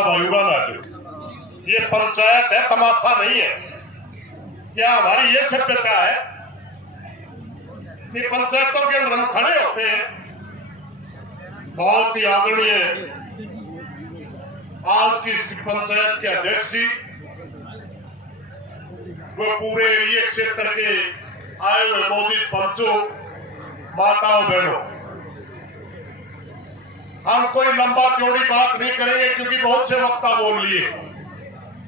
अपना वायुरा ना दे। ये पंचायत है, तमाशा नहीं है। क्या हमारी ये सभ्यता है कि पंचायतों के अंदर हम खड़े होते हैं? बहुत ही आदरणीय आज की पंचायत के अध्यक्ष जी, वो पूरे एरिया क्षेत्र के आए हुए मोदी पंचों, माताओं, बहनों, हम कोई लंबा चौड़ी बात नहीं करेंगे क्योंकि बहुत से वक्ता बोल लिए।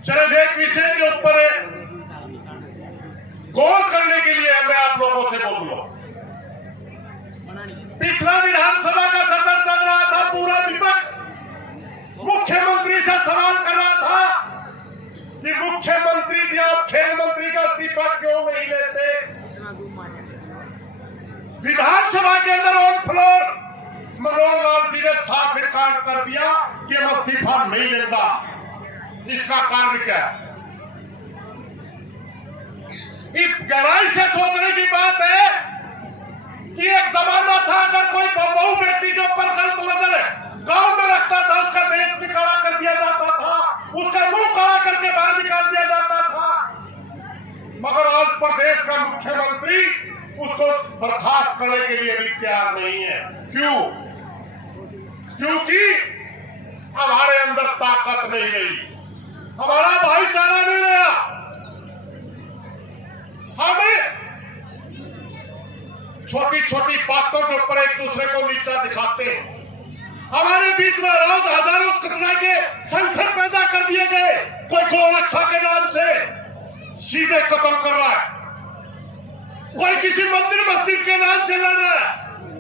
सिर्फ एक विषय के ऊपर गौर करने के लिए मैं आप लोगों से बोलूंगा। पिछला विधानसभा का सत्र चल रहा था, पूरा विपक्ष मुख्यमंत्री से सवाल कर रहा था कि मुख्यमंत्री जी आप खेल मंत्री का इस्तीफा क्यों नहीं लेते। विधानसभा के अंदर ऑन फ्लोर मनोहर लाल जी ने साफ रिकॉर्ड कर दिया कि मैं इस्तीफा नहीं लेता। इसका कारण क्या है? इस गहराई से सोचने की बात है कि एक जमाना था अगर कोई बहु व्यक्ति के ऊपर गलत नजर गांव में रखता था, उसका देश निकाला कर दिया जाता था, उसका मुंह काला करके बाहर निकाल दिया जाता था। मगर आज प्रदेश का मुख्यमंत्री उसको बर्खास्त करने के लिए भी तैयार नहीं है। क्यों? क्योंकि हमारे अंदर ताकत नहीं रही, हमारा भाईचारा नहीं रहा। हमें छोटी छोटी बातों के ऊपर एक दूसरे को नीचा दिखाते हैं। हमारे बीच में रोज हजारों घटना के संकट पैदा कर दिए गए। कोई गोरक्षा के नाम से सीधे कत्ल कर रहा है, कोई किसी मंदिर मस्जिद के नाम से लड़ रहा है,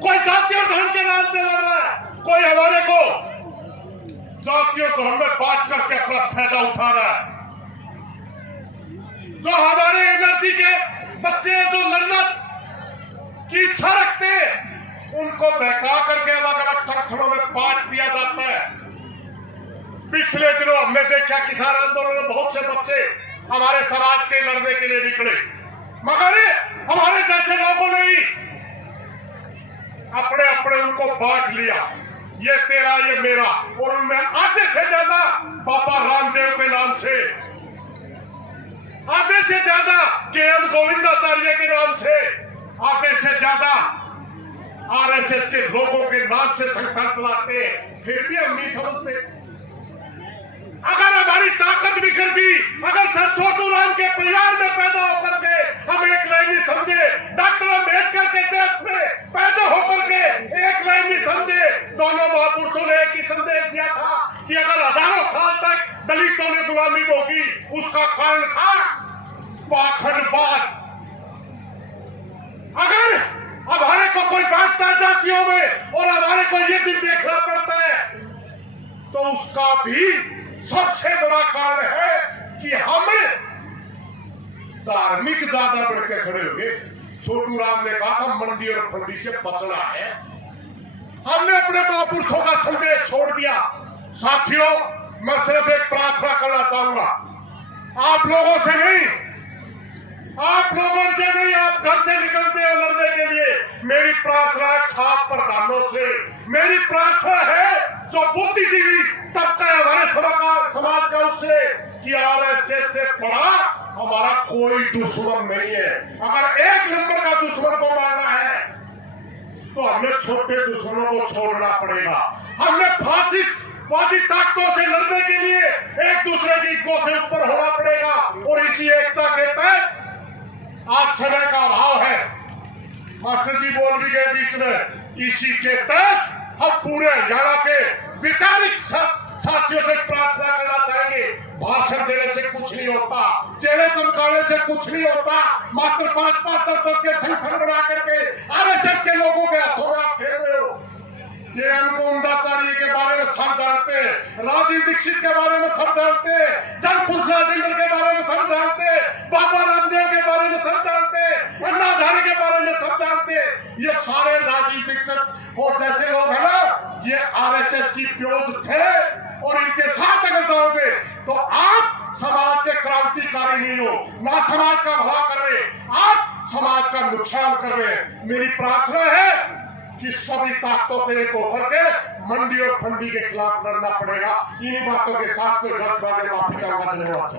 कोई जातीय धर्म के नाम से लड़ रहा है, कोई हमारे को जातीय धर्म में बांट करके अपना फायदा उठा रहा है। जो हमारे एनर्जी के बच्चे जो लड़ना की इच्छा रखते हैं, उनको बहका करके अलग अलग संगठनों में बांट दिया जाता है। पिछले दिनों हमने देखा किसान आंदोलन में बहुत से बच्चे हमारे समाज के लड़ने के लिए निकले, मगर हमारे जैसे लोगों ने ही अपने अपने उनको बांट लिया, ये तेरा ये मेरा। और उनमें आधे से ज्यादा बाबा रामदेव के नाम से, आधे से ज्यादा के.एम. गोविंदाचार्य के नाम से, आधे से ज्यादा आरएसएस के लोगों के नाम से संगठन चलाते हैं। फिर भी हम नहीं समझते। अगर हमारी ताकत बिखर गई, अगर सर छोटू राम के परिवार में पैदा होकर के हम एक लाइन नहीं समझे, डॉक्टर अम्बेडकर के देश में पैदा होकर के एक लाइन नहीं समझे, दोनों महापुरुषों ने एक ही संदेश दिया था कि अगर हजारों साल तक दलितों ने गुलामी भोगी, उसका कारण था पाखंडवाद। अगर हमारे को कोई बांटता जातियों में और हमारे को ये दिन देखना पड़ता है, तो उसका भी सबसे बड़ा कारण है कि हम धार्मिक ज्यादा बढ़ के खड़े हो गए। छोटू राम ने कहा था मंडी और फंडी से बचना है, हमने अपने महापुरुषों का संदेश छोड़ दिया। साथियों, मैं सिर्फ एक प्रार्थना करना चाहूंगा, आप लोगों से नहीं, आप लोगों से नहीं, आप घर से निकलते हो लड़ने के लिए। मेरी प्रार्थना है खास प्रधानों से, मेरी प्रार्थना है जो बुद्धिजीवी तबका है हमारे समाज का, उससे कि आरएसएस से बड़ा हमारा कोई दुश्मन नहीं है। अगर एक नंबर का दुश्मन को मारना है तो हमें छोटे दुश्मनों को छोड़ना पड़ेगा। हमने फासिस्टवादी ताकतों से लड़ने के लिए एक दूसरे की ईगो से ऊपर होना पड़ेगा। और इसी एकता के तहत आज समय का अभाव है, मास्टर जी बोल भी गए बीच में, इसी के तहत हम पूरे हरियाणा के वैचारिक साथियों से प्रार्थना करना चाहेंगे। भाषण देने से कुछ नहीं होता, चेहरे चमकाने से कुछ नहीं होता, मात्र 5-5 दस के संगठन बना करके आरएसएस के लोगों के हाथों में आप फेर रहे हो। के.एम. गोविंदाचार्य के बारे में सब जानते हैं, राजीव दीक्षित के बारे में सब जानते हैं, जगपुरुष राजेंद्र के बारे में सब जानते हैं, बाबा रामदेव के बारे में सब जानते हैं, अन्ना हजारे के बारे में सब जानते हैं। ये सारे राजीव दीक्षित और जैसे लोग हैं ना, ये आरएसएस की प्योद थे। और इनके साथ अगर जाओगे तो आप समाज के क्रांतिकारी नहीं हो, ना समाज का भला कर रहे, आप समाज का नुकसान कर रहे हैं। मेरी प्रार्थना है कि सभी ताकतों को एक होकर के मंडी और फंडी के खिलाफ लड़ना पड़ेगा। इन्हीं बातों के साथ कोई गलत बातें माफी चाहूंगा। धन्यवाद।